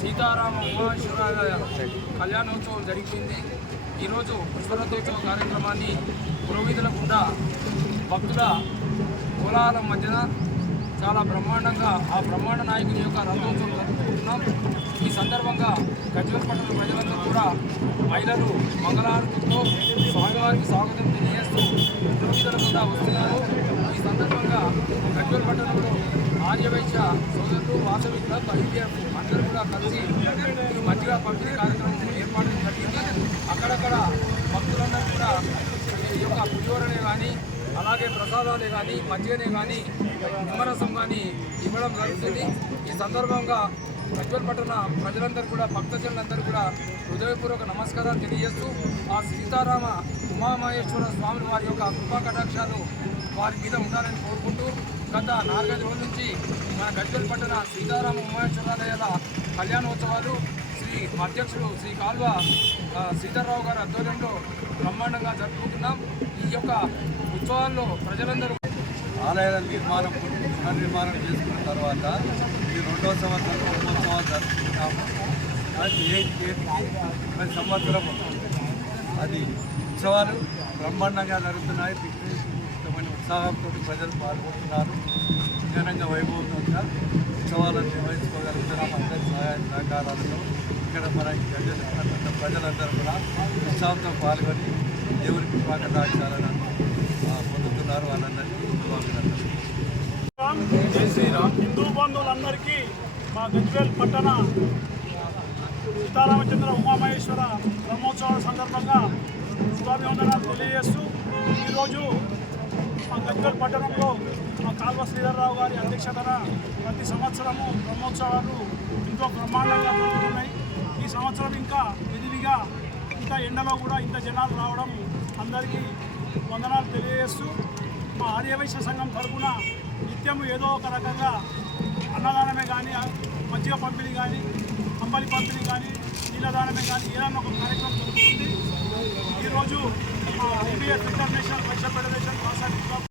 సీతారామ ఉమాశ్వరాయ కళ్యాణోత్సవం జరిగింది. ఈరోజు పుష్పరథోత్సవ కార్యక్రమాన్ని పురోహితుల గుండా భక్తుల కులాల మధ్యన చాలా బ్రహ్మాండంగా ఆ బ్రహ్మాండ నాయకుని యొక్క రథోత్సవం జరుపుకుంటున్నాం. ఈ సందర్భంగా గజ్వేల్ పట్టణ ప్రజలందరూ కూడా మహిళలు మంగళహారతులతో స్వామివారికి స్వాగతం తెలియజేస్తూ పురోహితుల గుండా వస్తున్నారు. ఈ ఆర్యవైశ్య సోదరులు వాసవి క్లబ్ అందరూ కూడా కలిసి ఈ మధ్య పంపిణీ కార్యక్రమం ఏర్పాటు జరిగింది. అక్కడక్కడ భక్తులందరూ కూడా ఈ యొక్క పులిహోరనే కానీ అలాగే ప్రసాదాలే కానీ మధ్యనే కానీ నిమ్మరసం కానీ ఇవ్వడం జరుగుతుంది. ఈ సందర్భంగా గజ్వల్ పట్టణ ప్రజలందరూ కూడా భక్తజనులందరూ కూడా హృదయపూర్వక నమస్కారాలు తెలియజేస్తూ ఆ సీతారామ ఉమామహేశ్వర స్వామి వారి యొక్క కృపా కటాక్షాలు వారి మీద ఉండాలని కోరుకుంటూ గత నాలుగైదు రోజుల నుంచి మన గజ్వల్ పట్టణ సీతారామ ఉమామహేశ్వరాలయాల కళ్యాణోత్సవాలు శ్రీ అధ్యక్షుడు శ్రీ కాల్వ సీతారావు గారి ఆధ్వర్యంలో బ్రహ్మాండంగా జరుపుకుంటున్నాం. ఈ యొక్క ఉత్సవాల్లో ప్రజలందరూ ఆలయాల నిర్మాణం పునర్నిర్మాణం చేసుకున్న తర్వాత ఈ రెండవ సంవత్సరం బ్రహ్మోత్సవాలు జరుపుకుంటాము. అది ప్రతి సంవత్సరం అది ఉత్సవాలు బ్రహ్మాండంగా జరుగుతున్నాయి. విపరీతమైన ఉత్సాహంతో ప్రజలు పాల్గొంటున్నారు. ఘనంగా వైభవంగా ఉత్సవాలను నిర్వహించుకోగలుగుతున్నాం అందరి సహాయ సహకారాలతో ఇక్కడ మన ప్రజలు ప్రజలందరూ కూడా ఉత్సాహంతో పాల్గొని దేవునికి కృపాకటాక్షాలను పొందుతున్నారు. వాళ్ళందరికీ శుభాభినందనలు జై శ్రీరామ్. హిందూ బంధువులందరికీ మా గజ్వేల్ పట్టణ సీతారామచంద్ర ఉమామహేశ్వర బ్రహ్మోత్సవాల సందర్భంగా శుభాభివందనాలు తెలియజేస్తూ ఈరోజు మా గజ్వేల్ పట్టణంలో మా కాల్వ శ్రీధర్రావు గారి అధ్యక్షతన ప్రతి సంవత్సరము బ్రహ్మోత్సవాలు ఎంతో బ్రహ్మాండంగా జరుగుతున్నాయి. ఈ సంవత్సరం ఇంకా విధివిగా ఇంత ఎండలో కూడా ఇంత జనాలు రావడం అందరికీ వందనాలు తెలియజేస్తూ మా ఆర్యవైశ్య సంఘం తరఫున నిత్యము ఏదో ఒక రకంగా అన్నదానమే కానీ మజ్జిగ పంపిణీ కానీ అంబలి పంపిణీ కానీ నీళ్ళదానమే కానీ ఏదైనా ఒక కార్యక్రమం జరుగుతుంది. ఈరోజు ఐబిఎస్ ఇంటర్నేషనల్ వైశ్య ఫెడరేషన్ వాసాటి క్లబ్